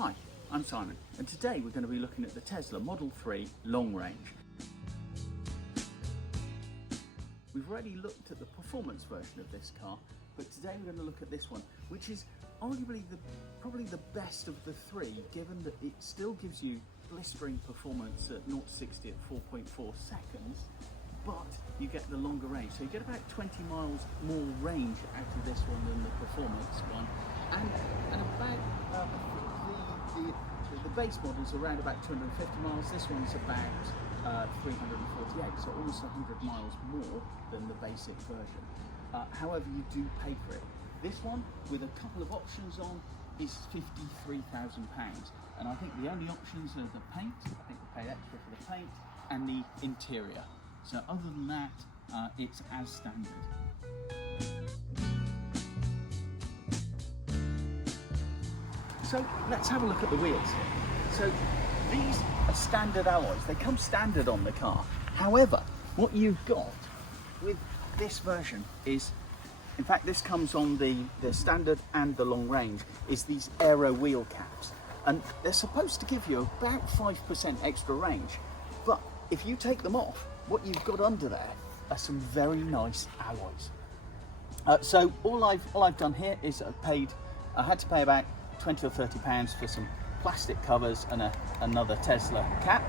Hi, I'm Simon, and today we're going to be looking at the Tesla Model 3 long range. We've already looked at the performance version of this car, but today we're going to look at this one, which is arguably probably the best of the three, given that it still gives you blistering performance at 0 to 60 at 4.4 seconds, but you get the longer range. So you get about 20 miles more range out of this one than the performance one, and about the base model's around about 250 miles. This one's about 348, so almost 100 miles more than the basic version. However, you do pay for it. This one, with a couple of options on, is £53,000, and I think the only options are the paint. I think we paid extra for the paint and the interior. So other than that, it's as standard. So let's have a look at the wheels here. So these are standard alloys. They come standard on the car. However, what you've got with this version is, in fact, this comes on the standard and the long range, is these aero wheel caps. And they're supposed to give you about 5% extra range. But if you take them off, what you've got under there are some very nice alloys. So all I've done here is I had to pay about 20 or 30 pounds for some plastic covers and another Tesla cap,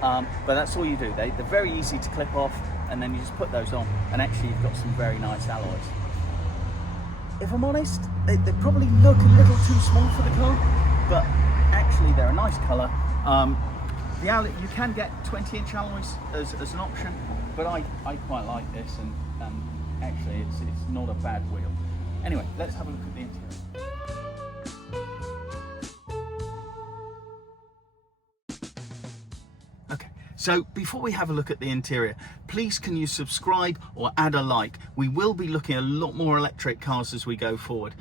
but that's all you do. They're very easy to clip off, and then you just put those on, and actually you've got some very nice alloys. If I'm honest, they probably look a little too small for the car, but actually they're a nice colour. You can get 20-inch alloys as an option, but I quite like this, and actually it's not a bad wheel. Anyway, let's have a look at the interior. Okay, so before we have a look at the interior, please can you subscribe or add a like? We will be looking at a lot more electric cars as we go forward,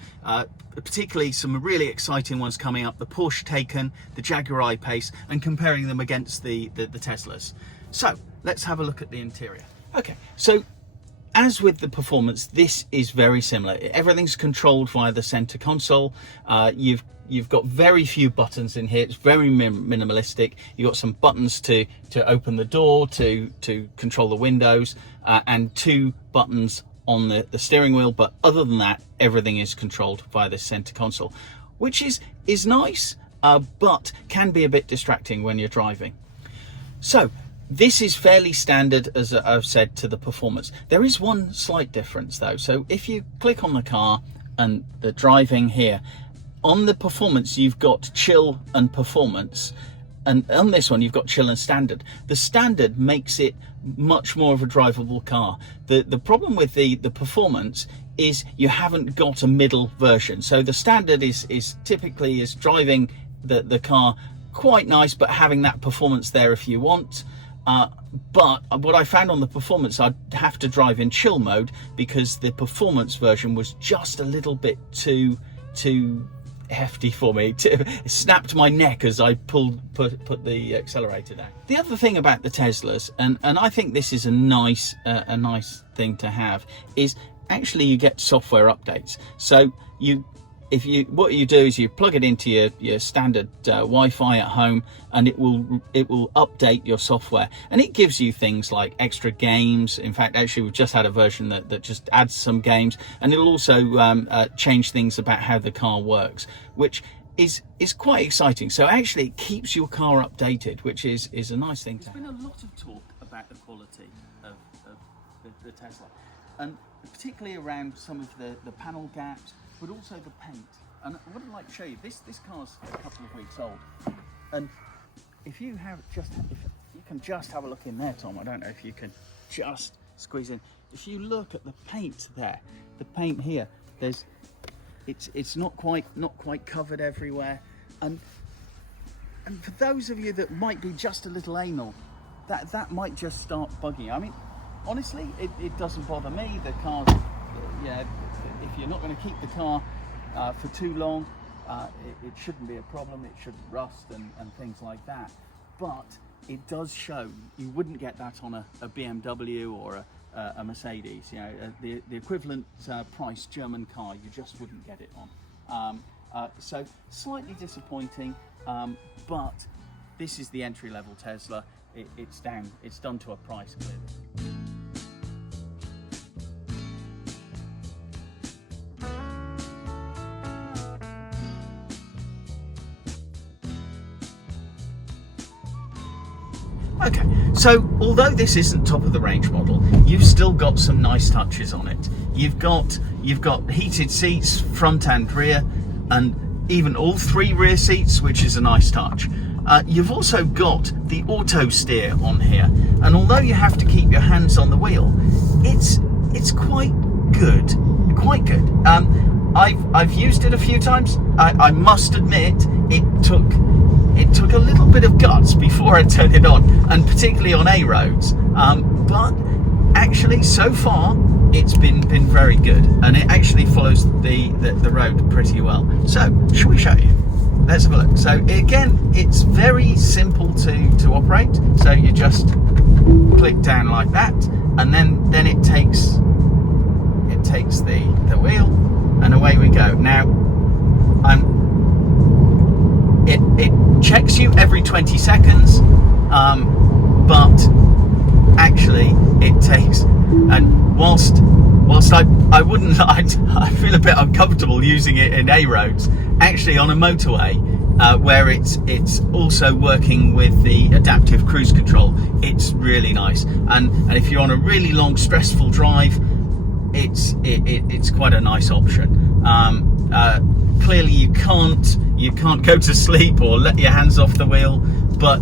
particularly some really exciting ones coming up, the Porsche Taycan, the Jaguar I-Pace, and comparing them against the Teslas. So let's have a look at the interior. Okay, so as with the performance, this is very similar. Everything's controlled via the center console. You've got very few buttons in here. It's very minimalistic. You've got some buttons to open the door, to control the windows, and 2 buttons on the steering wheel. But other than that, everything is controlled via the center console, which is nice, but can be a bit distracting when you're driving. So this is fairly standard, as I've said, to the performance. There is one slight difference though. So if you click on the car and the driving here, on the performance you've got chill and performance, and on this one you've got chill and standard. The standard makes it much more of a drivable car. The problem with the performance is you haven't got a middle version. So the standard is typically driving the car quite nice, but having that performance there if you want. But what I found on the performance, I'd have to drive in chill mode because the performance version was just a little bit too hefty for me. It snapped my neck as I put the accelerator down. The other thing about the Teslas, and I think this is a nice thing to have, is actually you get software updates. So what you do is you plug it into your standard Wi-Fi at home, and it will update your software, and it gives you things like extra games. In fact, actually we've just had a version that just adds some games, and it'll also change things about how the car works, which is quite exciting. So actually it keeps your car updated, which is a nice thing to have. There's been a lot of talk about the quality of the Tesla, and particularly around some of the panel gaps, but also the paint. And what I'd like to show you, this car's a couple of weeks old, and if you can just have a look in there, Tom. I don't know if you can just squeeze in. If you look at the paint there, the paint here, it's not quite covered everywhere, and for those of you that might be just a little anal, that might just start bugging you. I mean, honestly, it doesn't bother me. The car's, if you're not going to keep the car for too long, it shouldn't be a problem. It shouldn't rust and things like that. But it does show. You wouldn't get that on a BMW or a Mercedes. The equivalent price German car, you just wouldn't get it on. So slightly disappointing, but this is the entry-level Tesla. It's done to a price clearly. Okay, so although this isn't top of the range model, you've still got some nice touches on it. You've got heated seats, front and rear, and even all 3 rear seats, which is a nice touch. You've also got the auto steer on here, and although you have to keep your hands on the wheel, it's quite good, quite good. I've used it a few times. I must admit it took a little bit of guts before I turned it on, and particularly on A roads. But actually, so far, it's been very good, and it actually follows the road pretty well. So, shall we show you? Let's have a look. So again, it's very simple to operate. So you just click down like that, and then it takes the wheel, and away we go. Now, it checks you every 20 seconds, but actually it takes, and whilst I wouldn't, I feel a bit uncomfortable using it in A roads, actually on a motorway where it's also working with the adaptive cruise control, it's really nice. And if you're on a really long stressful drive, it's quite a nice option. Clearly you can't go to sleep or let your hands off the wheel, but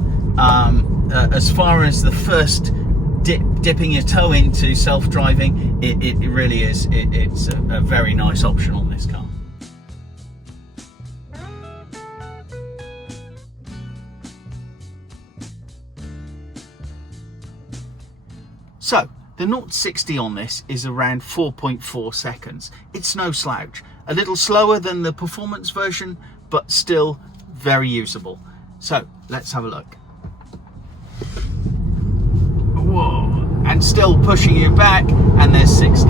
as far as the first dipping your toe into self-driving, it really is. It's a very nice option on this car. So the 0 to 60 on this is around 4.4 seconds. It's no slouch. A little slower than the performance version, but still very usable. So let's have a look. Whoa, and still pushing you back, and there's 60.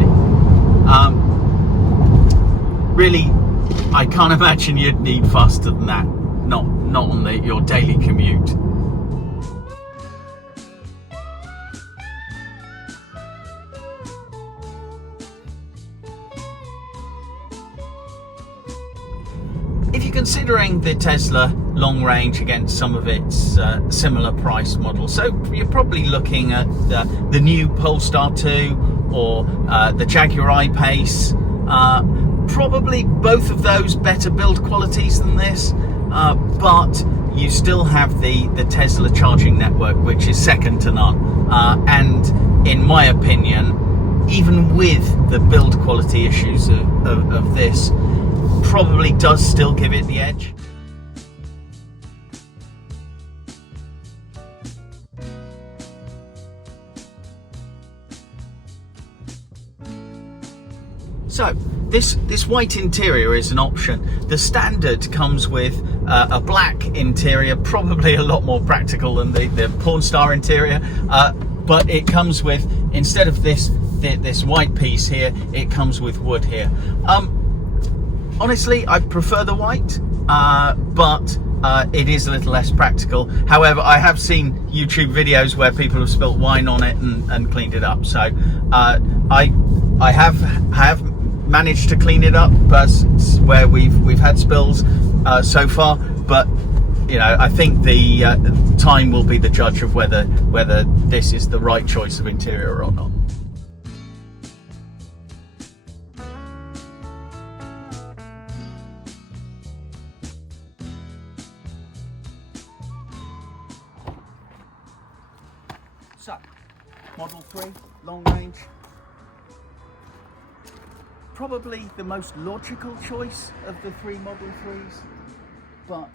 Really, I can't imagine you'd need faster than that. Not on your daily commute. If you're considering the Tesla long range against some of its similar price models, so you're probably looking at the new Polestar 2 or the Jaguar I-Pace, probably both of those better build qualities than this, but you still have the Tesla charging network, which is second to none, and in my opinion, even with the build quality issues of this, probably does still give it the edge. So this white interior is an option. The standard comes with a black interior, probably a lot more practical than the Pornstar interior, but it comes with, instead of this white piece here, it comes with wood here. Honestly, I prefer the white, but it is a little less practical. However, I have seen YouTube videos where people have spilt wine on it and cleaned it up. So I have managed to clean it up, but where we've had spills so far. But you know, I think the time will be the judge of whether this is the right choice of interior or not. So, Model 3, long range, probably the most logical choice of the 3 Model 3s, but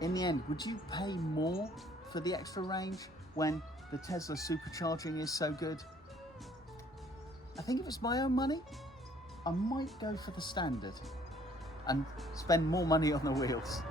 in the end, would you pay more for the extra range when the Tesla supercharging is so good? I think if it's my own money, I might go for the standard and spend more money on the wheels.